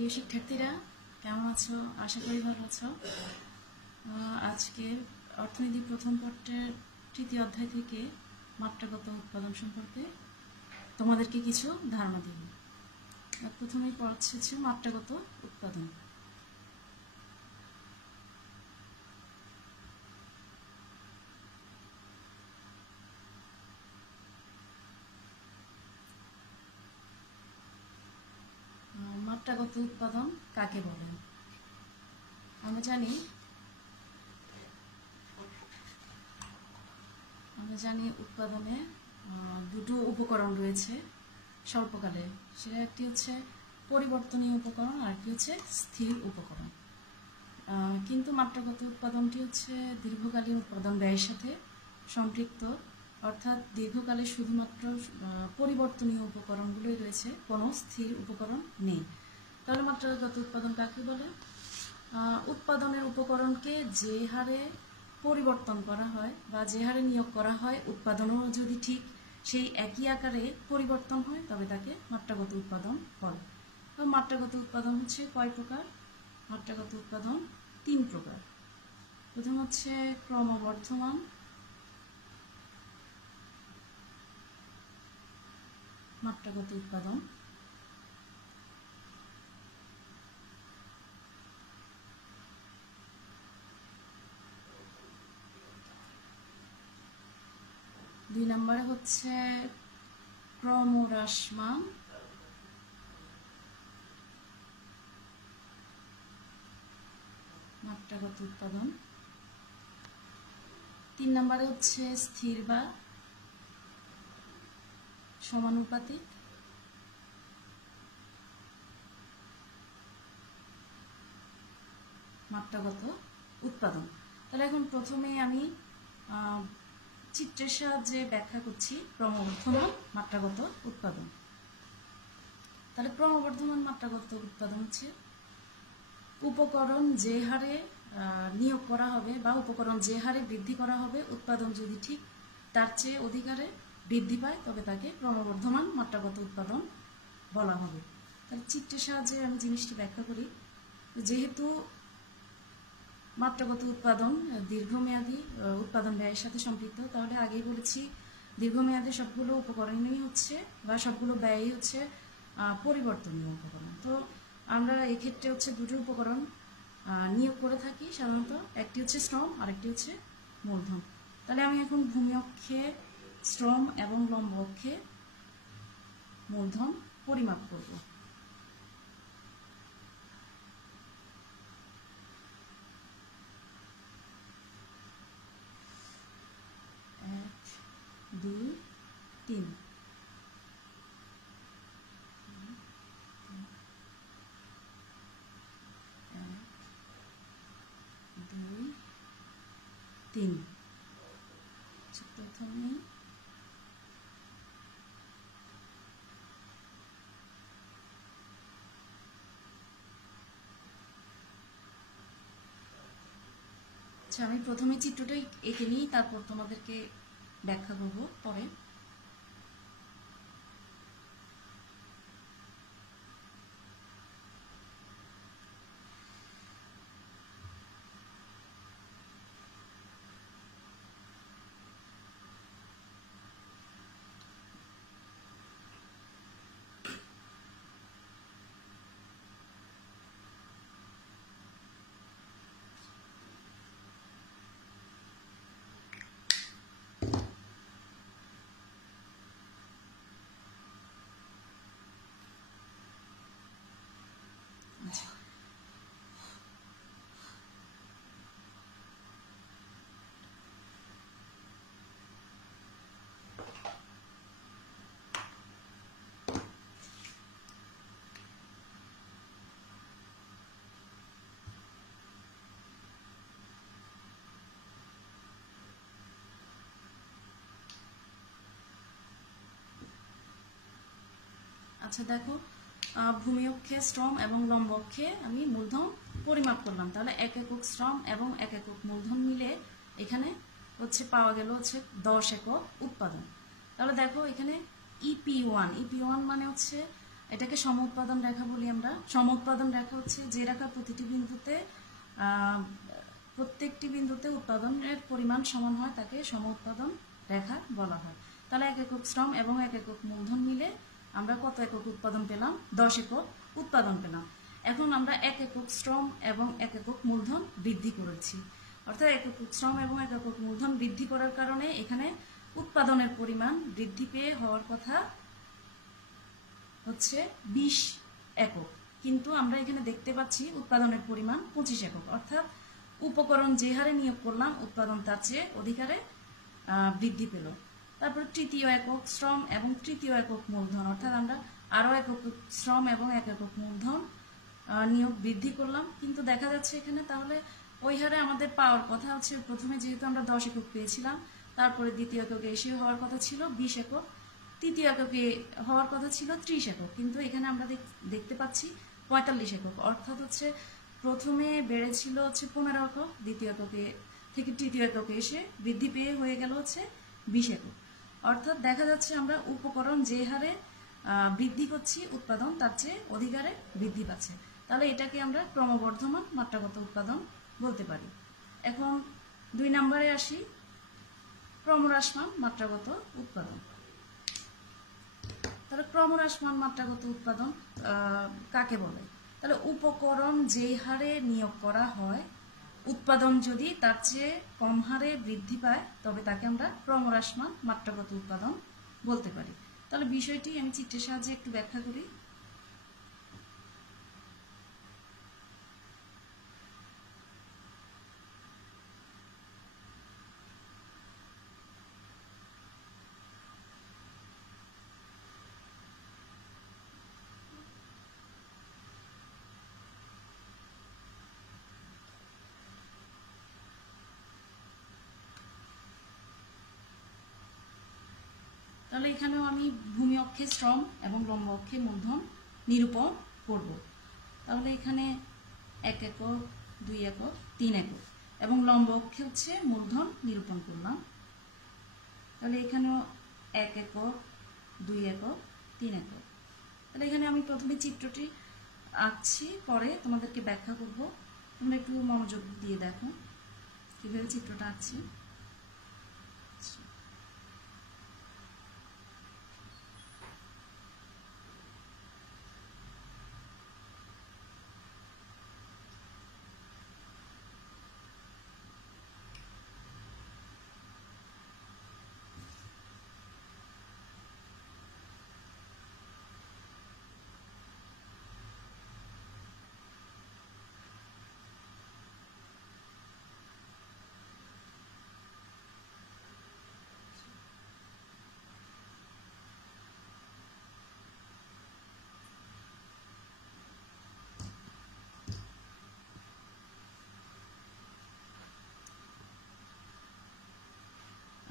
প্রিয় শিক্ষার্থীরা কেমন আছো? আশা করি ভালো আছো। আজকে অর্থনীতি প্রথম পত্রের তৃতীয় অধ্যায় থেকে মাত্রাগত উৎপাদন সম্পর্কে তোমাদেরকে কিছু ধারণা দিব। প্রথমেই পড়াচ্ছি মাত্রাগত উৎপাদন। মাত্রাগত উৎপাদন কাকে বলে? আমরা জানি উৎপাদনে দুটো উপকরণ রয়েছে স্বল্পকালে, সেটা একটি হচ্ছে পরিবর্তনীয় উপকরণ আর একটি হচ্ছে স্থির উপকরণ। কিন্তু মাত্রাগত উৎপাদনটি হচ্ছে দীর্ঘকালীন উৎপাদন ব্যয়ের সাথে সম্পৃক্ত, অর্থাৎ দীর্ঘকালে শুধুমাত্র পরিবর্তনীয় উপকরণগুলোই রয়েছে, কোনো স্থির উপকরণ নেই। তাহলে মাত্রাগত উৎপাদন কাকে বলে? উৎপাদনের উপকরণকে যে হারে পরিবর্তন করা হয় বা যে হারে নিয়োগ করা হয়, উৎপাদনও যদি ঠিক সেই একই আকারে পরিবর্তন হয় তবে তাকে মাত্রাগত উৎপাদন বলে। তো মাত্রাগত উৎপাদন হচ্ছে কয় প্রকার? মাত্রাগত উৎপাদন 3 প্রকার। প্রথম হচ্ছে ক্রমবর্ধমান, মাত্রাগত উৎপাদন। দুই নম্বরে হচ্ছে ক্রমহ্রাসমান, মাত্রাগত উৎপাদন। 3 নম্বরে হচ্ছে স্থির বা সমানুপাতিক, মাত্রাগত উৎপাদন। তাহলে এখন প্রথমে আমি চিত্রের সাহায্যে ব্যাখ্যা করছি ক্রমবর্ধমান মাত্রাগত উৎপাদন। তাহলে ক্রমবর্ধমান মাত্রাগত উৎপাদন হচ্ছে উপকরণ যে হারে নিয়োগ করা হবে বা উপকরণ যে হারে বৃদ্ধি করা হবে, উৎপাদন যদি ঠিক তার চেয়ে অধিক হারে বৃদ্ধি পায় তবে তাকে ক্রমবর্ধমান মাত্রাগত উৎপাদন বলা হবে। তাহলে চিত্রের সাহায্যে আমি জিনিসটি ব্যাখ্যা করি। যেহেতু মাত্রাগত উৎপাদন দীর্ঘমেয়াদী উৎপাদন ব্যয়ের সাথে সম্পৃক্ত, তাহলে আগেই বলেছি দীর্ঘমেয়াদী সবগুলো উপকরণই হচ্ছে বা সবগুলো ব্যয়ই হচ্ছে পরিবর্তনীয় উপকরণ। তো আমরা এক্ষেত্রে হচ্ছে দুটো উপকরণ নিয়োগ করে থাকি সাধারণত, একটি হচ্ছে শ্রম আর একটি হচ্ছে মূলধন। তাহলে আমি এখন ভূমি অক্ষে শ্রম এবং লম্ব অক্ষে মূলধন পরিমাপ করব। দুই তিন, দুই তিন। প্রথমে আমি প্রথমে চিত্রটা এঁকে নিই, তারপর তোমাদেরকে ব্যাখ্যা করব পরে। আচ্ছা দেখো, ভূমি অক্ষে শ্রম এবং লম্ব অক্ষে আমি মূলধন পরিমাপ করলাম। তাহলে 1 একক শ্রম এবং 1 একক মূলধন মিলে এখানে হচ্ছে পাওয়া গেল হচ্ছে 10 একক উৎপাদন। তাহলে দেখো এখানে EP1 মানে হচ্ছে এটাকে সম উৎপাদন রেখা বলি আমরা। সম উৎপাদন রেখা হচ্ছে যে রেখা প্রতিটি বিন্দুতে প্রত্যেকটি বিন্দুতে উৎপাদনের পরিমাণ সমান হয়, তাকে সম উৎপাদন রেখা বলা হয়। তাহলে 1 একক শ্রম এবং 1 একক মূলধন মিলে আমরা কত একক উৎপাদন পেলাম? 10 একক উৎপাদন পেলাম। এখন আমরা 1 একক শ্রম এবং 1 একক মূলধন বৃদ্ধি করেছি, অর্থাৎ 1 একক শ্রম এবং 1 একক মূলধন বৃদ্ধি করার কারণে এখানে উৎপাদনের পরিমাণ বৃদ্ধি পেয়ে হওয়ার কথা হচ্ছে 20 একক, কিন্তু আমরা এখানে দেখতে পাচ্ছি উৎপাদনের পরিমাণ 25 একক, অর্থাৎ উপকরণ যে হারে নিয়োগ করলাম উৎপাদন তার চেয়ে অধিক হারে বৃদ্ধি পেল। তারপর তৃতীয় একক শ্রম এবং তৃতীয় একক মূলধন, অর্থাৎ আমরা আরও 1 একক শ্রম এবং 1 একক মূলধন নিয়োগ বৃদ্ধি করলাম, কিন্তু দেখা যাচ্ছে এখানে তাহলে ওই হারে আমাদের পাওয়ার কথা হচ্ছে, প্রথমে যেহেতু আমরা 10 একক পেয়েছিলাম, তারপরে দ্বিতীয় এককে এসে হওয়ার কথা ছিল 20 একক, তৃতীয় এককে হওয়ার কথা ছিল 30 একক, কিন্তু এখানে আমরা দেখতে পাচ্ছি 45 একক, অর্থাৎ হচ্ছে প্রথমে বেড়েছিল হচ্ছে 15 একক, দ্বিতীয় এককে থেকে তৃতীয় এককে এসে বৃদ্ধি পেয়ে হয়ে গেল হচ্ছে 20 একক। অর্থাৎ দেখা যাচ্ছে আমরা উপকরণ যে হারে বৃদ্ধি করছি উৎপাদন তার চেয়ে অধিক হারে বৃদ্ধি পাচ্ছে, তাহলে এটাকে আমরা ক্রমবর্ধমান মাত্রাগত উৎপাদন বলতে পারি। এখন 2 নম্বরে আসি, ক্রমহ্রাসমান মাত্রাগত উৎপাদন। তাহলে ক্রমহ্রাসমান মাত্রাগত উৎপাদন কাকে বলে? তাহলে উপকরণ যে হারে নিয়োগ করা হয় উৎপাদন যদি তার চেয়ে কম হারে বৃদ্ধি পায় তবে তাকে আমরা ক্রমহ্রাসমান মাত্রাগত উৎপাদন বলতে পারি। তাহলে বিষয়টি আমি চিত্রের সাহায্যে একটু ব্যাখ্যা করি। তাহলে এখানেও আমি ভূমি অক্ষে শ্রম এবং লম্ব অক্ষে মূলধন নিরূপণ করব। তাহলে এখানে 1 একক, 2 একক, 3 একক এবং লম্ব অক্ষে হচ্ছে মূলধন নিরূপণ করলাম। তাহলে এখানেও 1 একক, 2 একক, 3 একক। তাহলে এখানে আমি প্রথমে চিত্রটি আঁকছি, পরে তোমাদেরকে ব্যাখ্যা করব। তোমরা একটু মনোযোগ দিয়ে দেখো কিভাবে চিত্রটা আঁকছি।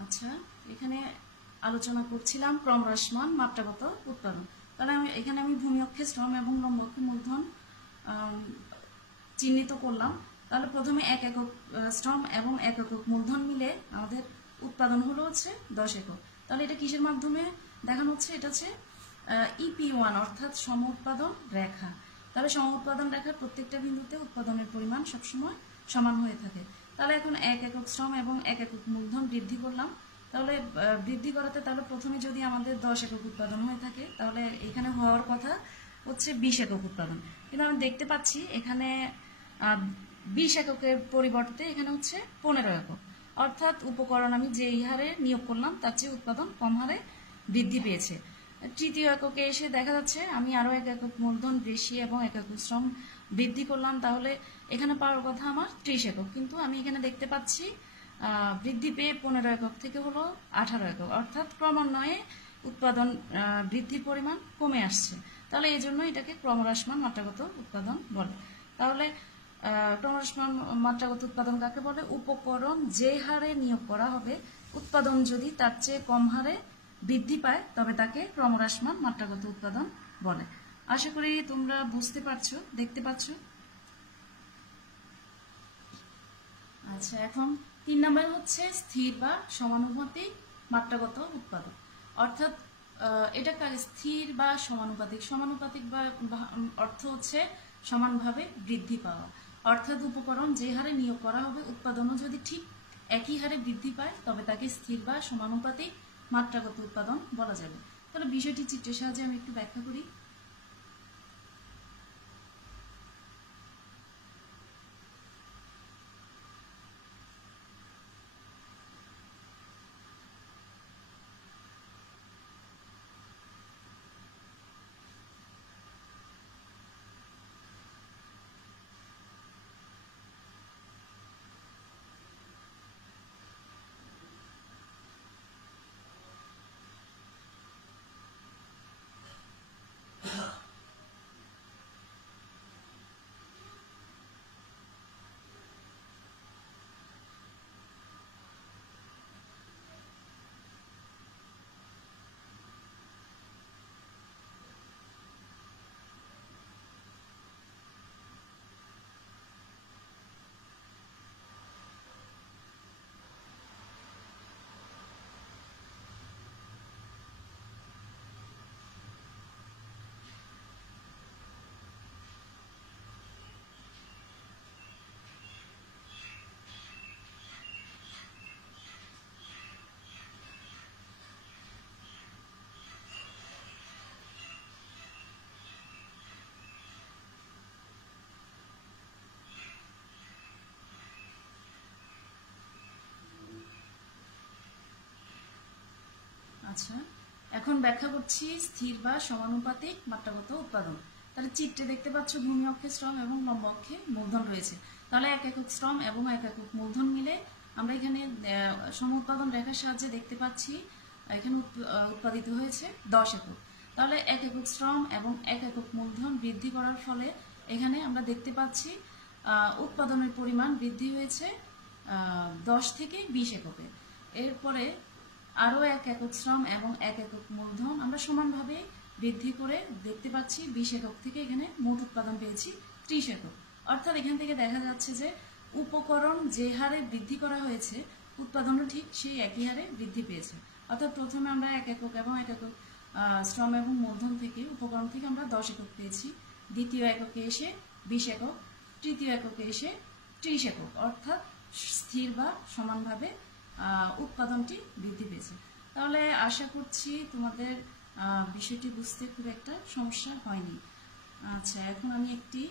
আচ্ছা, এখানে আলোচনা করছিলাম ক্রমহ্রাসমান মাত্রাগত উৎপাদন। তাহলে এখানে আমি ভূমি অক্ষে শ্রম এবং লম্ব অক্ষে মূলধন চিহ্নিত করলাম। তাহলে প্রথমে 1 একক শ্রম এবং 1 একক মূলধন মিলে আমাদের উৎপাদন হলো হচ্ছে 10 একক। তাহলে এটা কিসের মাধ্যমে দেখানো হচ্ছে? এটা হচ্ছে EP1 অর্থাৎ সম উৎপাদন রেখা। তাহলে সম উৎপাদন রেখার প্রত্যেকটা বিন্দুতে উৎপাদনের পরিমাণ সবসময় সমান হয়ে থাকে। তাহলে এখন 1 একক শ্রম এবং 1 একক মূলধন বৃদ্ধি করলাম। তাহলে বৃদ্ধি করাতে তাহলে প্রথমে যদি আমাদের 10 একক উৎপাদন হয়ে থাকে তাহলে এখানে হওয়ার কথা হচ্ছে 20 একক উৎপাদন, কিন্তু আমি দেখতে পাচ্ছি এখানে 20 এককের পরিবর্তে এখানে হচ্ছে 15 একক, অর্থাৎ উপকরণ আমি যেই হারে নিয়োগ করলাম তার চেয়ে উৎপাদন কম হারে বৃদ্ধি পেয়েছে। তৃতীয় এককে এসে দেখা যাচ্ছে আমি আরও 1 একক মূলধন বেশি এবং 1 একক শ্রম বৃদ্ধি করলাম, তাহলে এখানে পাওয়ার কথা আমার 30 একক, কিন্তু আমি এখানে দেখতে পাচ্ছি বৃদ্ধি পেয়ে 15 একক থেকে হলো 18 একক, অর্থাৎ ক্রমান্বয়ে উৎপাদন বৃদ্ধির পরিমাণ কমে আসছে। তাহলে এই জন্য এটাকে ক্রমহ্রাসমান মাত্রাগত উৎপাদন বলে। তাহলে ক্রমহ্রাসমান মাত্রাগত উৎপাদন কাকে বলে? উপকরণ যে হারে নিয়োগ করা হবে উৎপাদন যদি তার চেয়ে কম হারে বৃদ্ধি পায় তবে তাকে ক্রমহ্রাসমান মাত্রাগত উৎপাদন বলে। আশা করি তোমরা বুঝতে পারছো, দেখতে পাচ্ছ। আচ্ছা, এখন 3 নম্বর হচ্ছে স্থির বা সমানুপাতিক মাত্রাগত উৎপাদন, অর্থাৎ এটা স্থির বা সমানুপাতিক। সমানুপাতিক বা অর্থ হচ্ছে সমানভাবে বৃদ্ধি পাওয়া, অর্থাৎ উপকরণ যে হারে নিয়োগ করা হবে উৎপাদনও যদি ঠিক একই হারে বৃদ্ধি পায় তবে তাকে স্থির বা সমানুপাতিক মাত্রাগত উৎপাদন বলা যাবে। তাহলে বিষয়টি চিত্রের সাহায্যে আমি একটু ব্যাখ্যা করি। আচ্ছা, এখন ব্যাখ্যা করছি স্থির বা সমানুপাতিক মাত্রাগত উৎপাদন। তাহলে চিত্রে দেখতে পাচ্ছ ভূমি অক্ষে শ্রম এবং লম্ব অক্ষে মূলধন রয়েছে। তাহলে 1 একক শ্রম এবং 1 একক মূলধন মিলে আমরা এখানে সম উৎপাদন রেখার সাহায্যে দেখতে পাচ্ছি এখানে উৎপাদিত হয়েছে 10 একক। তাহলে 1 একক শ্রম এবং 1 একক মূলধন বৃদ্ধি করার ফলে এখানে আমরা দেখতে পাচ্ছি উৎপাদনের পরিমাণ বৃদ্ধি হয়েছে 10 থেকে 20 এককে। এরপরে আরও 1 একক শ্রম এবং 1 একক মূলধন আমরা সমানভাবে বৃদ্ধি করে দেখতে পাচ্ছি 20 একক থেকে এখানে মোট উৎপাদন পেয়েছি 30 একক। অর্থাৎ এখান থেকে দেখা যাচ্ছে যে উপকরণ যে হারে বৃদ্ধি করা হয়েছে উৎপাদনও ঠিক সেই একই হারে বৃদ্ধি পেয়েছে। অর্থাৎ প্রথমে আমরা 1 একক এবং 1 একক শ্রম এবং মূলধন থেকে উপকরণ থেকে আমরা 10 একক পেয়েছি, দ্বিতীয় এককে এসে 20 একক, তৃতীয় এককে এসে 30 একক। অর্থাৎ স্থির বা সমানভাবে উৎপাদনটি বৃদ্ধি পেয়েছে। তাহলে আশা করছি তোমাদের বিষয়টি বুঝতে খুব একটা সমস্যা হয়নি। আচ্ছা, এখন আমি একটি